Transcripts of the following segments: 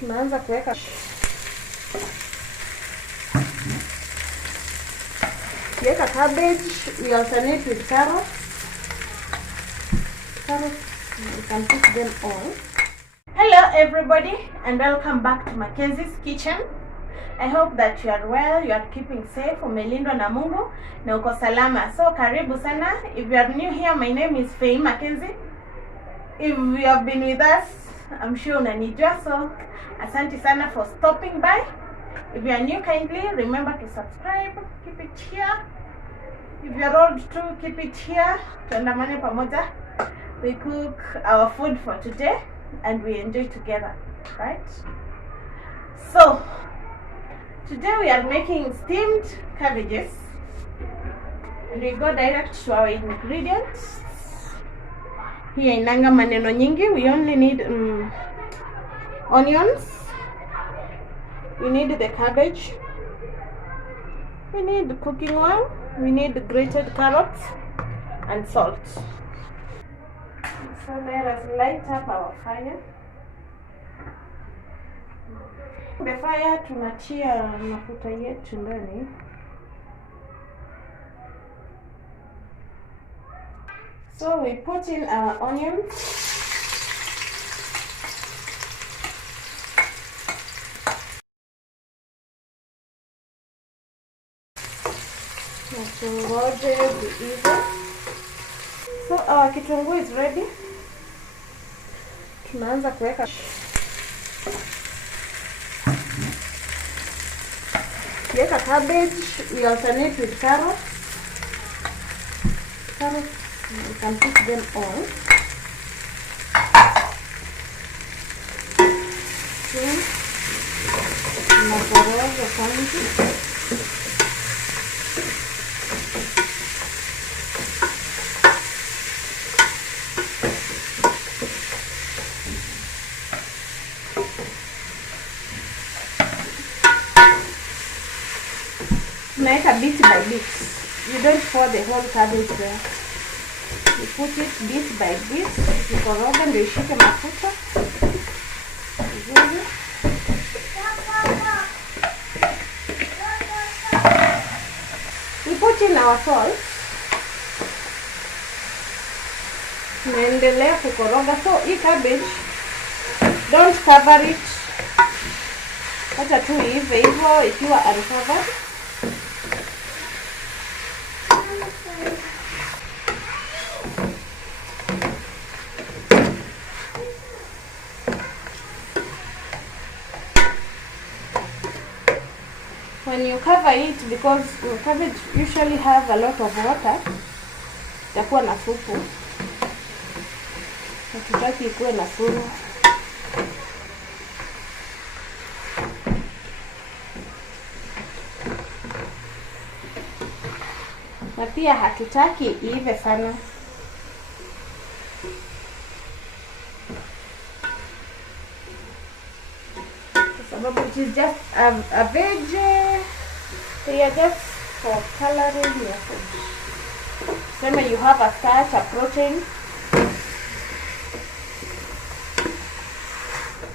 Tunaanza kuweka cabbage. We alternate with carrots. You can put them all. Hello everybody and welcome back to Mackenzie's kitchen. I hope that you are well, you are keeping safe, umelindwa na Mungu na uko salama. So karibu sana. If you are new here, my name is Faye Mackenzie. If you have been with us, I'm sure unanijua, so asante sana for stopping by. If you are new, kindly remember to subscribe. Keep it here. If you are old too, keep it here. Tuandamane pamoja. We cook our food for today and we enjoy together, right? So today we are making steamed cabbages and we go direct to our ingredients. Here inanga maneno nyingi. We only need onions, we need the cabbage, we need cooking oil, we need grated carrots and salt. So let us light up our fire. The fire tunatia mafuta yetu ndani. So we put in our onions. Tungoje ziive. So our kitunguu is ready. Tunaanza kuweka cabbage. We alternate with carrots. You can put them all. Tunakoroga kwanza. Make a bit by bit. You don't pour the whole cabbage there. You put it bit by bit. Ukikoroga ndio ishike mafuta. We put in our salt. Tunaendelea kukoroga. So hii cabbage, don't cover it. Acha tu iive hivyo ikiwa uncovered. When you cover it, because cabbage usually have a lot of water, itakuwa na supu. Hatutaki ikuwe na sumu. Na pia hatutaki iive sana. It is just a veggie. They are just for coloring your food. Same you have a starch, a protein.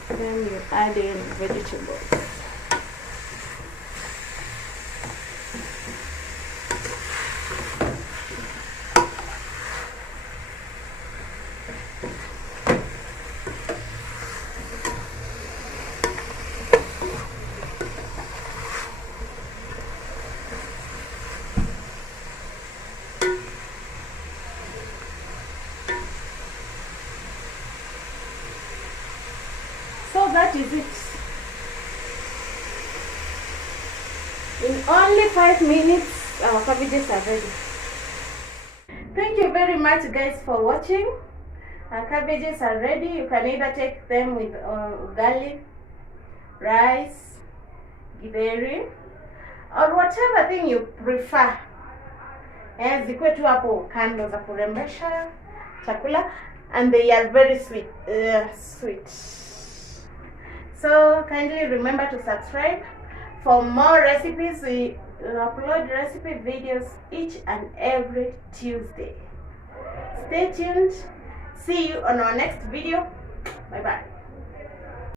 Then you add in vegetables. So that is it. In only 5 minutes, our cabbages are ready. Thank you very much guys for watching. Our cabbages are ready. You can either take them with garlic, rice, githeri, or whatever thing you prefer. Zikuwe tu hapo kando za kurembesha chakula, and they are very sweet. So kindly remember to subscribe for more recipes. We upload recipe videos each and every Tuesday. Stay tuned. See you on our next video. Bye bye.